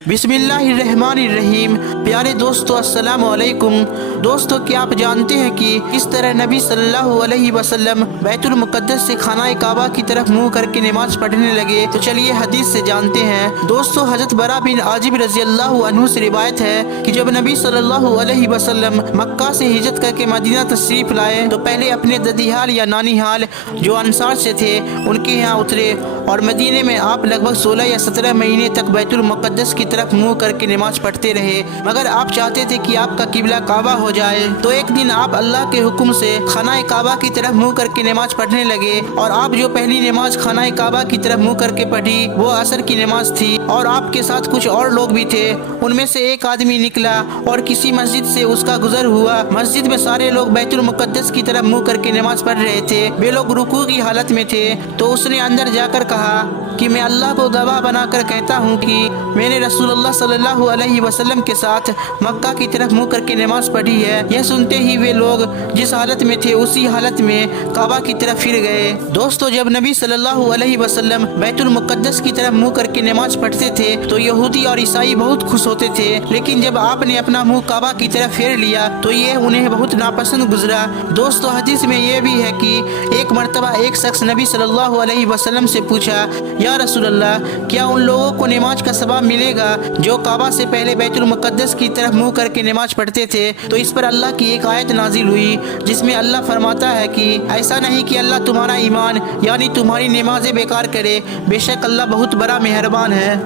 बिस्मिल्लाहिर्रहमानिर्रहीम। प्यारे दोस्तों, अस्सलाम वालेकुम। दोस्तों, क्या आप जानते हैं कि किस तरह नबी सल्लल्लाहु अलैहि वसल्लम बैतुल मुक़द्दस से खाना काबा की तरफ मुंह करके नमाज पढ़ने लगे? तो चलिए हदीस से जानते हैं। दोस्तों, हजरत बरा बिन आजिब रज़ी अल्लाहु अन्हु से रिवायत है कि जब नबी सल्लल्लाहु अलैहि वसल्लम मक्का से हिजरत करके मदीना तशरीफ लाए तो पहले अपने ददीहाल या नानीहाल जो अंसार से थे उनके यहाँ उतरे और मदीने में आप लगभग 16 या 17 महीने तक बैतुल मुक़द्दस की तरफ मुंह करके नमाज पढ़ते रहे, मगर आप चाहते थे कि आपका किबला काबा हो जाए। तो एक दिन आप अल्लाह के हुक्म से खाना काबा की तरफ मुंह करके नमाज पढ़ने लगे और आप जो पहली नमाज खाना काबा की तरफ मुंह करके पढ़ी वो असर की नमाज थी और आपके साथ कुछ और लोग भी थे। उनमें से एक आदमी निकला और किसी मस्जिद से उसका गुजर हुआ। मस्जिद में सारे लोग बैतुल मुक़द्दस की तरफ मुंह करके नमाज पढ़ रहे थे। वे लोग रुकू की हालत में थे। तो उसने अंदर जाकर कहा कि मैं अल्लाह को गवाह बनाकर कहता हूँ कि मैंने रसूलुल्लाह सल्लल्लाहु अलैहि वसल्लम के साथ मक्का की तरफ मुंह करके नमाज पढ़ी है। यह सुनते ही वे लोग जिस हालत में थे उसी हालत में काबा की तरफ फिर गए। दोस्तों, जब नबी सल्लल्लाहु अलैहि वसल्लम बैतुल मुक़द्दस की तरफ मुंह करके नमाज पढ़ते थे तो यहूदी और ईसाई बहुत खुश होते थे, लेकिन जब आपने अपना मुंह काबा की तरफ फेर लिया तो ये उन्हें बहुत नापसंद गुजरा। दोस्तों, हदीस में यह भी है कि एक मर्तबा एक शख्स नबी सल्लल्लाहु अलैहि वसल्लम से पूछा, या रसूलल्लाह, क्या उन लोगों को नमाज का सवाब मिलेगा जो काबा से पहले बैतुल मुक़द्दस की तरफ मुंह करके नमाज पढ़ते थे? तो इस पर अल्लाह की एक आयत नाजिल हुई जिसमें अल्लाह फरमाता है कि ऐसा नहीं कि अल्लाह तुम्हारा ईमान यानी तुम्हारी नमाजें बेकार करे, बेशक अल्लाह बहुत बड़ा मेहरबान है।